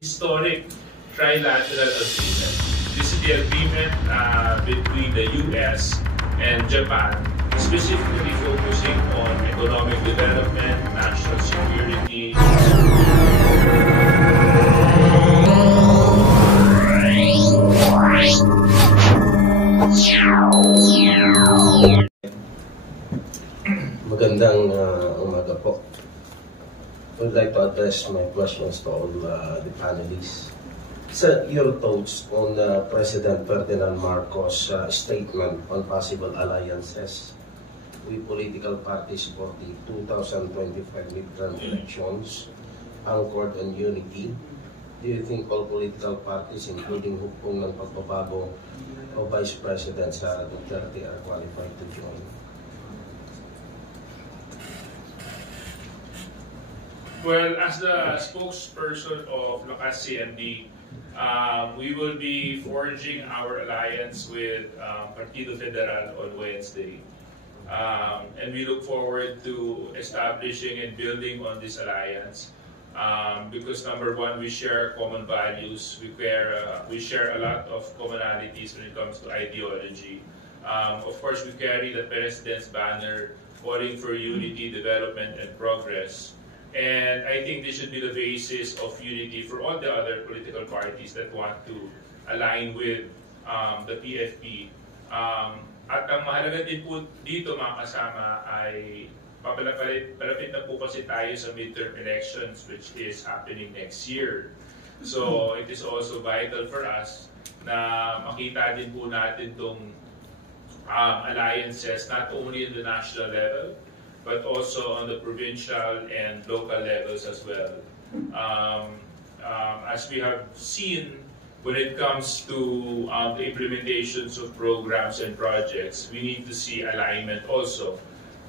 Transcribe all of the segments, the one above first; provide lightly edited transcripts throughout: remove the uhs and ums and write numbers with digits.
Historic trilateral agreement. This is the agreement between the US and Japan, specifically focusing on economic development, national security. Magandang umaga po. I would like to address my questions to all the panelists. Sir, your thoughts on President Ferdinand Marcos' statement on possible alliances with political parties for the 2025 midterm elections anchored on unity. Do you think all political parties, including hukbong ng pagbabago o Vice President Sara Duterte, are qualified to join? Well, as the spokesperson of Lakas CND, we will be forging our alliance with Partido Federal on Wednesday. And we look forward to establishing and building on this alliance because number one, we share common values. We share a lot of commonalities when it comes to ideology. Of course, we carry the President's banner calling for unity, development, and progress. And I think this should be the basis of unity for all the other political parties that want to align with the PFP. At ang mahalaga din po dito mga kasama ay palapit na po kasi tayo sa midterm elections which is happening next year. So it is also vital for us na makita din po natin itong alliances not only in the national level but also on the provincial and local levels as well. As we have seen, when it comes to the implementations of programs and projects, we need to see alignment also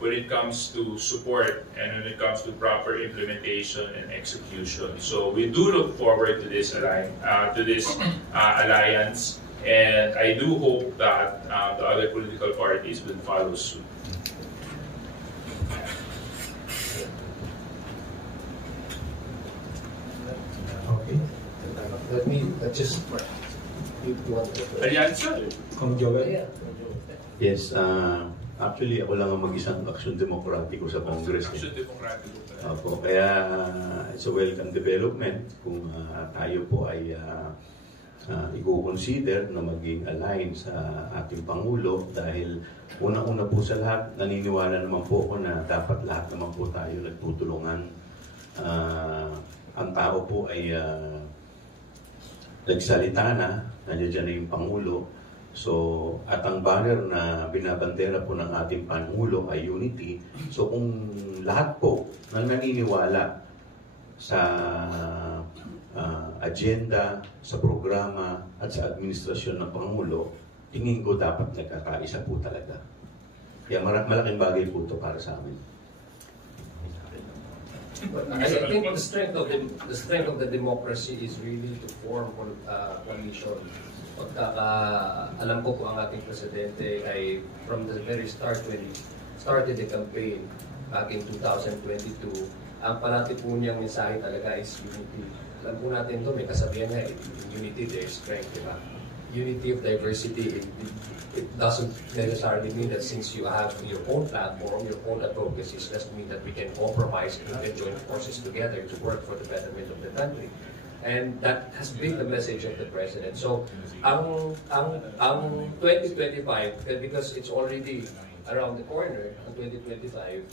when it comes to support and when it comes to proper implementation and execution. So we do look forward to this alliance, and I do hope that the other political parties will follow suit. Let me just... Yes, actually ako lang ang mag-isang Aksyon Demokratiko sa Congress. Aksyon Demokratiko. Opo, kaya it's a welcome development kung tayo po ay i-consider na maging aligned sa ating Pangulo dahil unang-una po sa lahat, naniniwala naman po ako na dapat lahat naman po tayo nagtutulungan. Ang tao po ay nagsalita na, nandiyan na yung Pangulo. So, at ang banner na binabandera po ng ating Pangulo ay unity. So, kung lahat po nang naniniwala sa agenda, sa programa, at sa administrasyon ng Pangulo, tingin ko dapat nagkakaisa po talaga. Kaya malaking bagay po ito para sa amin. I think the strength of the democracy is really to form coalition. Alam ko po ang ating presidente ay from the very start when he started the campaign back in 2022, ang parati po niyang mensahe talaga is unity. Alam po natin ito, may kasabihan nga, in unity there is strength, diba? Unity of diversity, it doesn't necessarily mean that since you have your own platform, your own advocacies, doesn't mean that we can compromise and we can join forces together to work for the betterment of the country. And that has been the message of the President. So, ang 2025, because it's already around the corner, ang 2025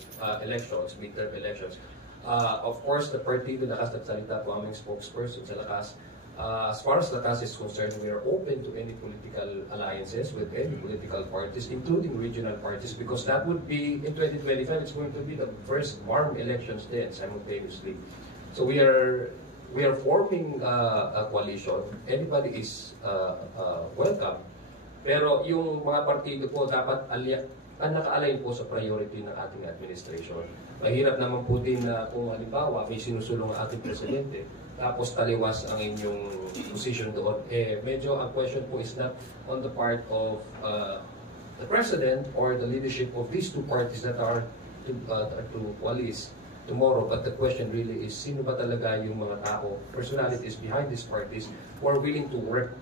elections, midterm elections, of course, the Partido Lakas nagsalita po aming spokesperson sa Lakas. As far as Lakas is concerned, we are open to any political alliances with any political parties, including regional parties, because that would be, in 2025, it's going to be the first MARM elections then, simultaneously. So we are forming a coalition. Anybody is welcome. Pero yung mga partido po dapat naka-align po sa priority ng ating administration. Mahirap naman po din na kung halimbawa may sinusulong ang ating presidente, tapos taliwas ang inyong position doon. Medyo ang question po is not on the part of the President or the leadership of these two parties that are to coalesce. tomorrow. But the question really is, sino ba talaga yung mga tao, personalities behind these parties who are willing to work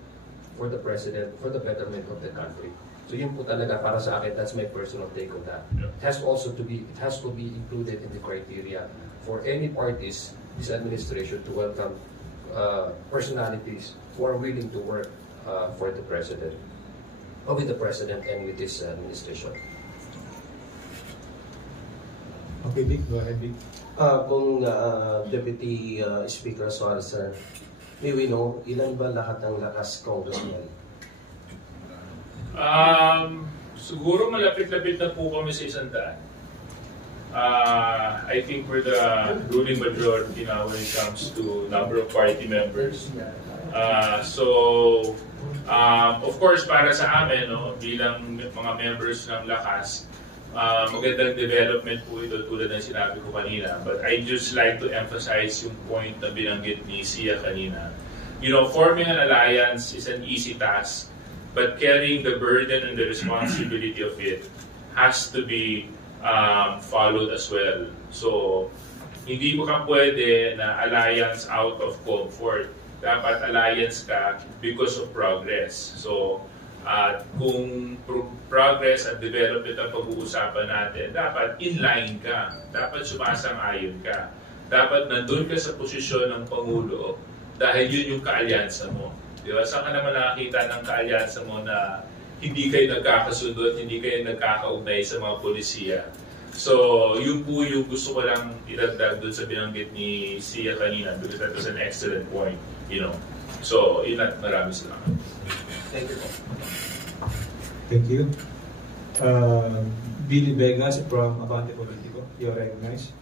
for the president, for the betterment of the country. So yun po talaga para sa akin, that's my personal take on that. It has to be included in the criteria for any parties, this administration, to welcome personalities who are willing to work for the president, or with the president and with this administration. Okay, Vic, go ahead, Vic. Kung Deputy Speaker Suarez, sir, may we know, ilan ba lahat ng lakas congressman? Siguro malapit-lapit na po kami sa 100. I think we're the ruling majority now when it comes to number of party members. Of course, para sa amin, no, bilang mga members ng lakas, magandang development po ito tulad ng sinabi ko kanina. But I just like to emphasize yung point na binanggit ni Sia kanina. You know, forming an alliance is an easy task, but carrying the burden and the responsibility of it has to be followed as well. So, hindi mo ka pwede na alliance out of comfort. Dapat alliance ka because of progress. So, kung progress at development ang pag-uusapan natin, dapat inline ka. Dapat sumasang-ayon ka. Dapat nandun ka sa posisyon ng Pangulo dahil yun yung kaalyansa mo. Di ba? Saan ka naman nakakita ng kaalyansa mo na hindi kayo nagkakasundo at hindi kayo nagkakaugnay sa mga polisiya? So, yun po yung gusto ko lang idagdag doon sa binanggit ni Sia kanina because that was an excellent point, you know. So, yun at marami salamat. Thank you. Thank you. Billy Vegas from Abante Politico, you're recognized.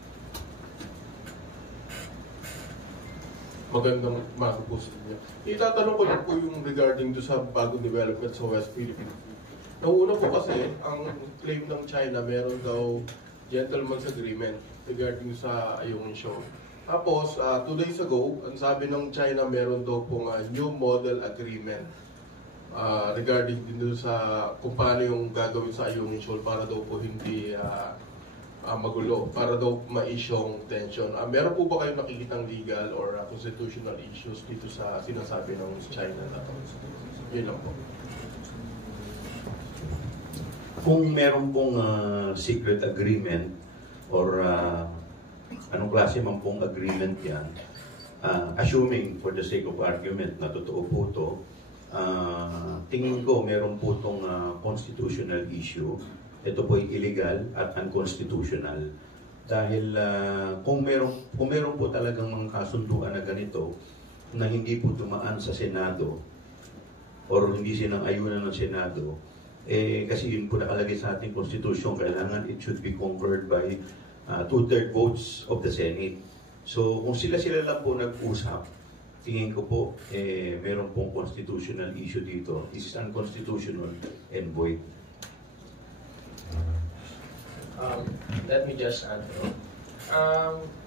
Magandang umaga po sa inyo. Itatanong ko lang po yung regarding do sa bagong development sa West Philippines. Nauna po kasi, ang claim ng China, meron daw gentleman's agreement regarding sa Ayungin Shoal. Tapos, 2 days ago, ang sabi ng China, meron daw pong new model agreement regarding din sa kung paano yung gagawin sa Ayungin Shoal para daw po hindi magulo, para daw ma-isyong tension. Meron po ba kayong nakikitang legal or constitutional issues dito sa sinasabi ng China na to? Yun lang po. Kung meron pong secret agreement or anong klase man pong agreement yan, assuming for the sake of argument na totoo po ito, tingin ko meron po itong constitutional issue. Ito po ay illegal at unconstitutional. Dahil kung meron po talagang mga kasunduan na ganito na hindi po dumaan sa Senado or hindi sinang-ayunan ng Senado, kasi yun po nakalagay sa ating Constitution, kailangan it should be concurred by 2/3 votes of the Senate. So kung sila-sila lang po nag-usap, tingin ko po meron pong constitutional issue dito. This is unconstitutional and void. Let me just add,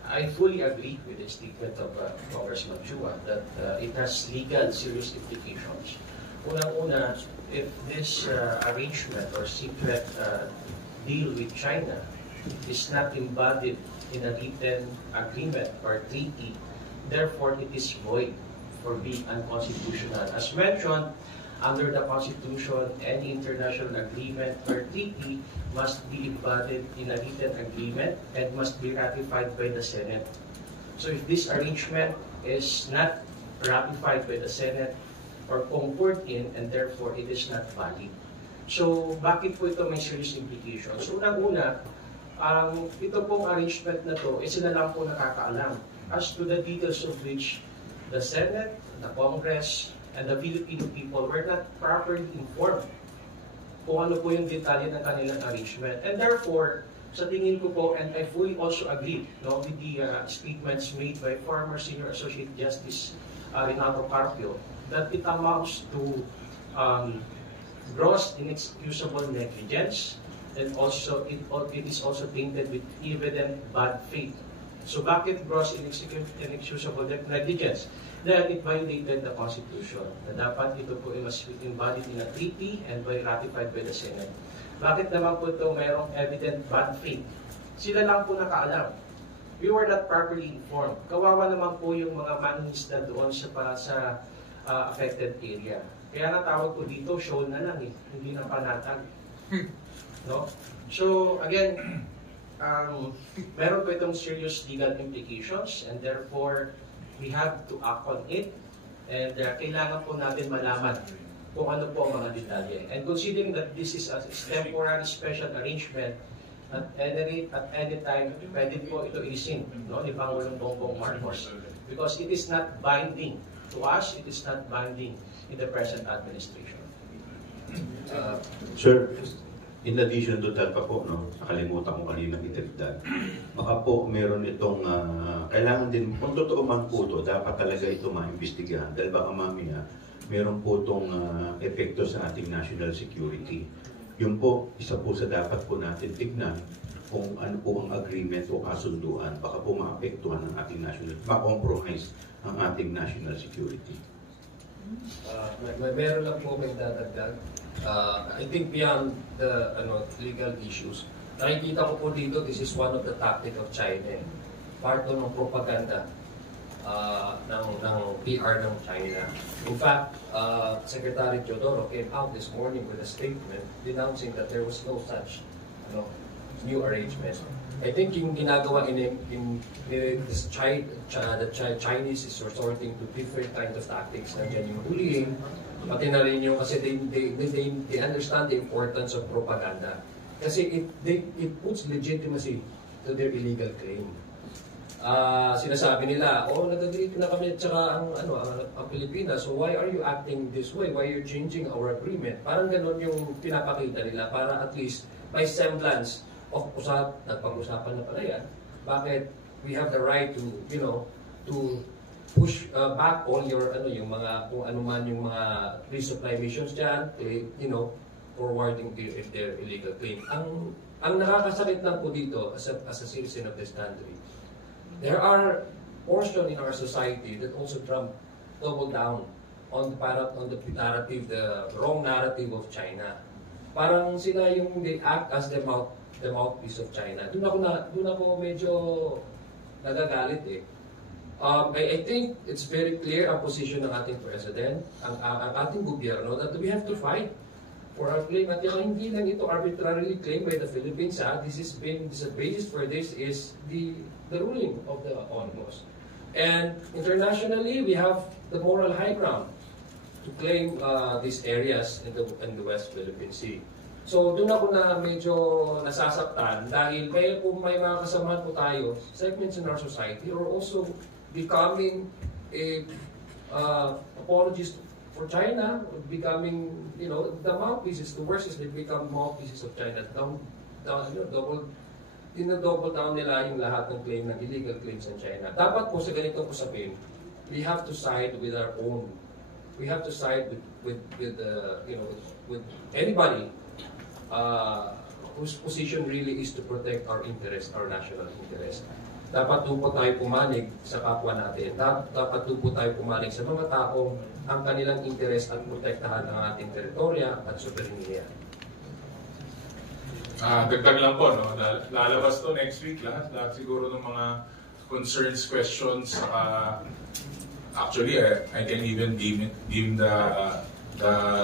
I fully agree with the statement of Congressman Chua that it has legal serious implications. Unang-una, if this arrangement or secret deal with China is not embodied in a written agreement or treaty, therefore it is void for being unconstitutional. As mentioned, under the Constitution, any international agreement or treaty must be embodied in a written agreement and must be ratified by the Senate. So if this arrangement is not ratified by the Senate or concurred in, and therefore it is not valid. So bakit po ito may serious implications? So unang-una, ito pong arrangement na to, sila lang po nakakaalam as to the details of which the Senate, the Congress, and the Filipino people were not properly informed kung ano po yung detalye ng kanilang arrangement. And therefore, sa tingin ko po, and I fully also agree with the statements made by former Senior Associate Justice Renato Carpio, that it amounts to gross inexcusable negligence, and also it is also tainted with evident bad faith. So bakit gross inexcusable negligence? Dahil it violated the Constitution na dapat ito po must be embodied in a treaty and by ratified by the Senate. Bakit naman po ito mayroong evident bad faith? Sila lang po nakaalam we were not properly informed. Kawawa naman po yung mga mangingisda doon sa affected area. Kaya nga tawag ko dito, shoal na lang hindi na panatag. No? So, again, meron po itong serious legal implications and therefore, we have to act on it and kailangan po natin malaman kung ano po ang mga detalye. And considering that this is a temporary special arrangement, at any time, pwede po ito ilisin, no, ni Pangulong Bongbong Marcos. Because it is not binding to us, it is not binding in the present administration. Sir, in addition to that pa po, no, nakalimutan ko kanina itagdag. Baka po meron itong, kailangan din, kung totoo man po ito, dapat talaga ito maimbestigahan. Dahil baka mamaya, meron po itong epekto sa ating national security. Yun po, isa po sa dapat po natin tignan kung ano po ang agreement o kasunduan. Baka po maapektuhan ng ating national, ma-compromise ang ating national security. Meron lang po may dadagdag. I think beyond the legal issues, nakikita ko po dito, this is one of the tactics of China. Part ng propaganda ng PR ng China. In fact, Secretary Teodoro came out this morning with a statement denouncing that there was no such new arrangement. I think yung ginagawa the Chinese is resorting to different kinds of tactics. Nandiyan yung bullying, pati na rin yung kasi they understand the importance of propaganda. Kasi it puts legitimacy to their illegal claim. Sinasabi nila, nag-agree na kami at saka ang Pilipinas, so why are you acting this way? Why are you changing our agreement? Parang ganun yung pinapakita nila para at least may semblance of nagpag-usapan na pala yan. Bakit we have the right to, to push back all your, yung mga, kung ano man yung mga resupply missions dyan, forwarding their illegal claim. Ang nakakasakit lang po dito as a citizen of this country, there are portions in our society that also double down on the narrative, the wrong narrative of China. Parang sila yung they act as the mouthpiece of China. Doon ako medyo nagagalit eh. I think it's very clear ang position ng ating president, ang ating gobyerno, that we have to fight for our claim. At hindi lang ito arbitrarily claimed by the Philippines. The basis for this is the ruling of the UNCLOS. And internationally, we have the moral high ground to claim these areas in the West Philippine Sea. So doon ako na medyo nasasaktan dahil kung may mga kasamahan po tayo, segments in our society are also becoming apologists for China, becoming, the mouthpieces, the worst is they become mouthpieces of China. Double down nila yung lahat ng claim ng illegal claims in China. Dapat po sa ganitong usapin, we have to side with our own. We have to side with anybody whose position really is to protect our interest, our national interest. Dapat doon po tayo pumanig sa kapwa natin. Dapat doon po tayo pumanig sa mga taong ang kanilang interest at protektahan ang ating teritorya at soberenya. Dagdag lang po, no? Lalabas to next week lahat siguro ng mga concerns, questions. Actually, I can even deem the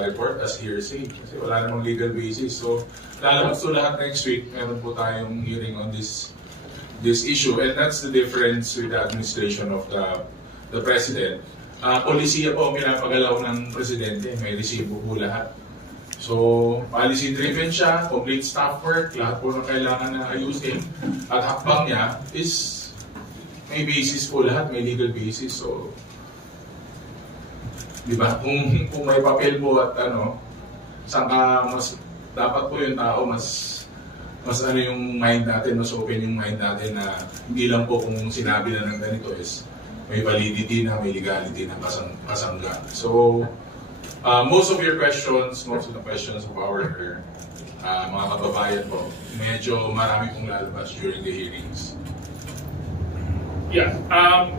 report as hearsay kasi wala namang legal basis. So, lalabas to lahat next week. Meron po tayong hearing on this issue, and that's the difference with the administration of the president. Polisiya po ang pinapagalaw ng presidente, may resibo po lahat. So, policy-driven siya, complete staff work, lahat po na kailangan na ayusin. At hakbang niya is may basis po lahat, may legal basis. So, di ba? Kung may papel po at saka mas dapat po yung tao mas yung mind natin, mas open yung mind natin na hindi lang po kung sinabi na ng ganito is may validity na, may legality na kasangga. So, most of the questions of our mga kababayan po, medyo marami pong lalabas during the hearings. Yeah,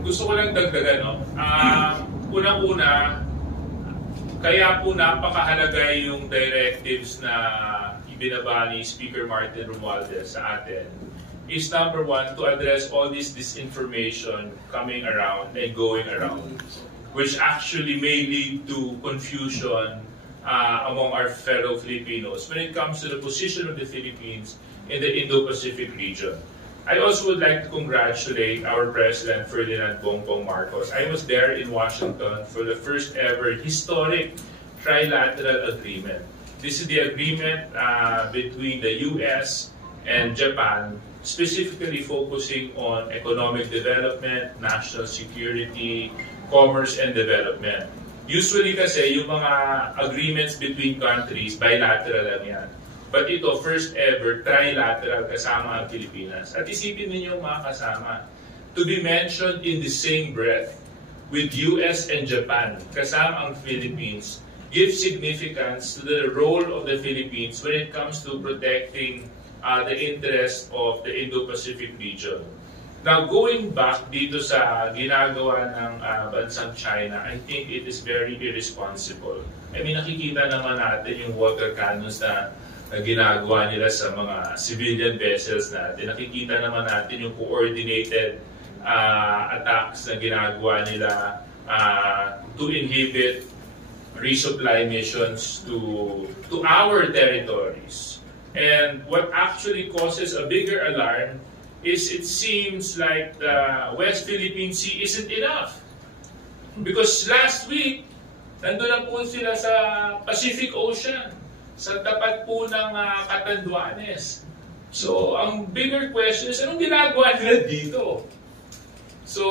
gusto ko lang dagdagan, unang-una, kaya po napakahalaga yung directives na ibinaba ni Speaker Martin Romualdez sa atin is number one, to address all this disinformation coming around and going around, which actually may lead to confusion among our fellow Filipinos when it comes to the position of the Philippines in the Indo-Pacific region. I also would like to congratulate our President, Ferdinand Bongbong Marcos. I was there in Washington for the first ever historic trilateral agreement. This is the agreement between the US and Japan, specifically focusing on economic development, national security, commerce, and development. Usually kasi yung mga agreements between countries, bilateral lang yan. But ito, first ever, trilateral kasama ang Pilipinas. At isipin ninyo mga kasama, to be mentioned in the same breath with US and Japan, kasama ang Philippines, gives significance to the role of the Philippines when it comes to protecting the interests of the Indo-Pacific region. Now, going back dito sa ginagawa ng bansang China, I think it is very irresponsible. I mean, nakikita naman natin yung water cannons na ginagawa nila sa mga civilian vessels natin. Nakikita naman natin yung coordinated attacks na ginagawa nila to inhibit resupply missions to our territories. And what actually causes a bigger alarm is it seems like the West Philippine Sea isn't enough. Because last week, nandun lang po sila sa Pacific Ocean, sa tapat po ng Catanduanes. So, ang bigger question is, anong ginagawa nila dito? So,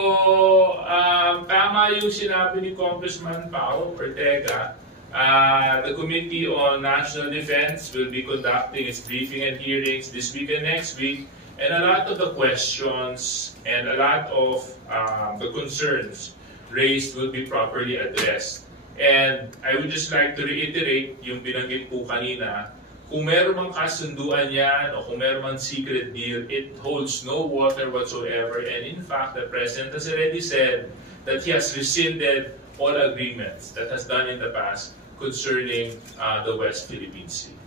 tama yung sinabi ni Congressman Pao Ortega. The Committee on National Defense will be conducting its briefing and hearings this week and next week, and a lot of the questions and a lot of the concerns raised will be properly addressed. And I would just like to reiterate yung binanggit po kanina, kung meron mang kasunduan yan o kung meron mang secret deal, it holds no water whatsoever. And in fact, the President has already said that he has rescinded all agreements that has done in the past concerning the West Philippine Sea.